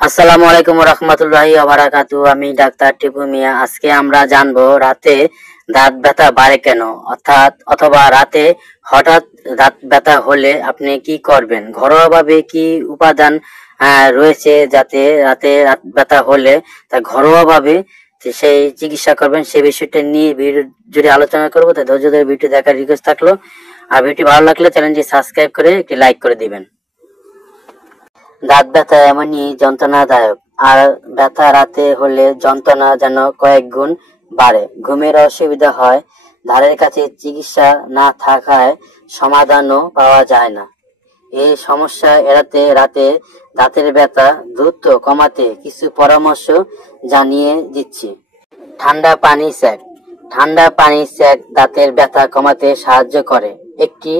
আসসালামু আলাইকুম রহমতুল্লাহি ওয়া আমি ডাক্তার টিপু মিয়া। আজকে আমরা জানবো রাতে দাঁত ব্যথা বাড়ে কেন, অথবা রাতে হঠাৎ দাঁত ব্যথা হলে আপনি কি করবেন। ঘরোয়াভাবে কি উপাদান রয়েছে যাতে রাতে দাঁত ব্যথা হলে তা ঘরোয়াভাবে সেই চিকিৎসা করবেন, সেই বিষয়টা নিয়ে ভিডিও জুড়ে আলোচনা করবো। তাই ধৈর্য ধরে ভিডিও দেখার রিকোয়েস্ট থাকলো। আর ভিডিও ভালো লাগলে চ্যানেলটি সাবস্ক্রাইব করে একটি লাইক করে দিবেন। দাঁত ব্যথা এমনই যন্ত্রণাদায়ক, আর ব্যথা রাতে হলে যন্ত্রণা যেন কয়েক গুণ বাড়ে। ঘুমের অসুবিধা হয়, ধারের কাছে চিকিৎসা না থাকায় সমাধানও পাওয়া যায় না। এই সমস্যা এড়াতে রাতে দাঁতের ব্যথা দ্রুত কমাতে কিছু পরামর্শ জানিয়ে দিচ্ছি। ঠান্ডা পানি সেক দাঁতের ব্যথা কমাতে সাহায্য করে। একটি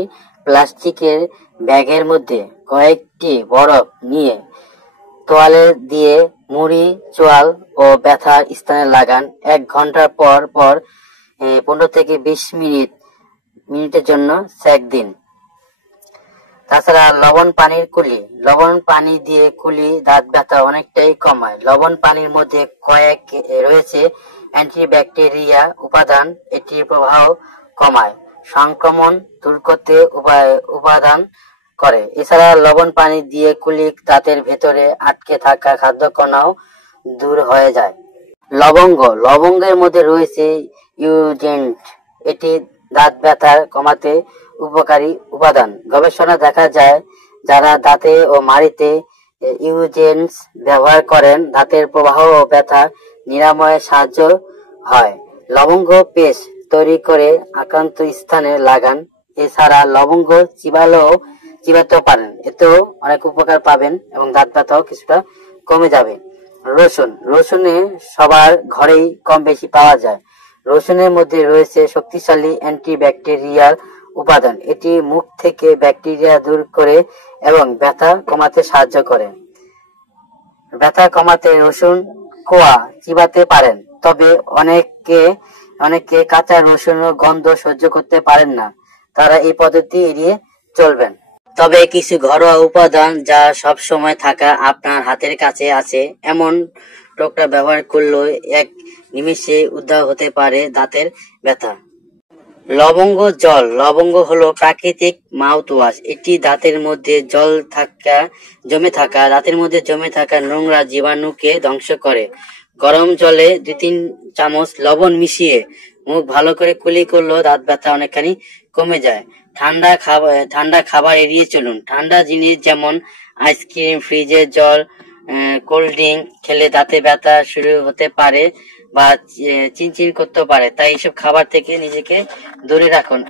প্লাস্টিকের ব্যাগের মধ্যে কয়েকটি বরফ নিয়ে তোয়ালে দিয়ে মুড়ি, চোয়াল ও ব্যথার স্থানে লাগান। 1 ঘন্টা পর পর 15 থেকে 20 মিনিটের জন্য সেক দিন। তাছাড়া লবণ পানি দিয়ে কুলি দাঁত ব্যথা অনেকটাই কমায়। লবণ পানির মধ্যে রয়েছে অ্যান্টিব্যাকটেরিয়া উপাদান, এটির প্রভাব কমায়, সংক্রমণ দূর করতে উপাদান করে। এছাড়া লবণ পানি দিয়ে কুলি দাঁতের ভেতরে আটকে থাকা খাদ্যকণাও দূর হয়ে যায়। লবঙ্গের মধ্যে রয়েছে ইউজেন্ট, এটি দাঁত ব্যথা কমাতে উপকারী উপাদান। গবেষণা দেখা যায়, যারা দাঁতে ও মাড়িতে ইউজেন্টস ব্যবহার করেন দাঁতের প্রবাহ ও ব্যথা নিরাময়ে সাহায্য হয়। লবঙ্গ পেস্ট তৈরি করে আক্রান্ত স্থানে লাগান। এছাড়া লবঙ্গ চিবাতেও পারেন, এতেও অনেক উপকার পাবেন এবং দাঁত ব্যথাও কিছুটা কমে যাবে। রসুনে সবার ঘরেই কম বেশি পাওয়া যায়। রসুনের মধ্যে রয়েছে শক্তিশালী অ্যান্টিব্যাকটেরিয়াল উপাদান, এটি মুখ থেকে ব্যাকটেরিয়া দূর করে এবং ব্যথা কমাতে সাহায্য করে। ব্যথা কমাতে রসুন কোয়া চিবাতে পারেন, তবে অনেকে কাঁচা রসুনের গন্ধ সহ্য করতে পারেন না, তারা এই পদ্ধতি এড়িয়ে চলবেন। তবে কিছু ঘরোয়া উপাদান যা সব সময় থাকা আপনার হাতের কাছে আছে, এমন টোটকা ব্যবহার করলে এক নিমেষে উদ্ধার হতে পারে দাঁতের ব্যথা। লবঙ্গ হলো প্রাকৃতিক মাউথওয়াশ। এটি দাঁতের মধ্যে জমে থাকা নোংরা জীবাণুকে ধ্বংস করে। গরম জলে 2-3 চামচ লবণ মিশিয়ে মুখ ভালো করে কুলি করলেও দাঁত ব্যথা অনেকখানি কমে যায়। ঠান্ডা খাবার এড়িয়ে চলুন। ঠান্ডা জিনিস যেমন আইসক্রিম, ফ্রিজের জল, কোল্ড ড্রিঙ্ক খেলে দাঁতে ব্যথা শুরু হতে পারে বা চিনচিন করতে পারে, তাই এইসব খাবার থেকে নিজেকে দূরে রাখুন।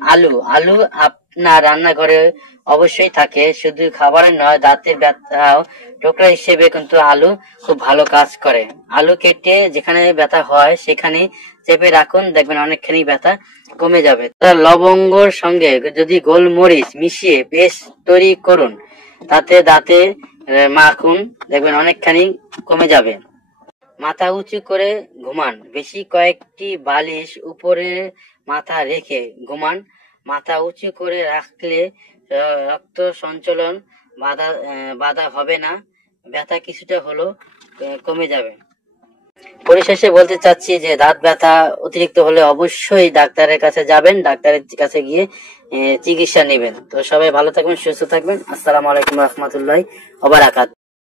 আলু আপনার রান্নাঘরে অবশ্যই থাকে, শুধু খাবারে নয়, দাঁতের ব্যথাও টোকরা হিসেবে কিন্তু আলু খুব ভালো কাজ করে। আলু কেটে যেখানে ব্যথা হয় সেখানে চেপে রাখুন, দেখবেন অনেকখানি ব্যথা কমে যাবে। লবঙ্গর সঙ্গে যদি গোলমরিচ মিশিয়ে পেস্ট তৈরি করুন, তাতে দাঁতে মাখুন, দেখবেন অনেকখানি কমে যাবে। মাথা উঁচু করে ঘুমান, বেশি কয়েকটি বালিশ উপরে মাথা রেখে ঘুমান। মাথা উঁচু করে রাখলে রক্ত সঞ্চালন বাধা হবে না, ব্যথা কিছুটা হলেও কমে যাবে। পরিশেষে বলতে চাচ্ছি যে দাঁত ব্যথা অতিরিক্ত হলে অবশ্যই ডাক্তারের কাছে যাবেন, ডাক্তারের কাছে গিয়ে চিকিৎসা নেবেন। তো সবাই ভালো থাকবেন, সুস্থ থাকবেন। আসসালামু আলাইকুম রহমতুল্লাহি ওয়া বারাকাতুহু।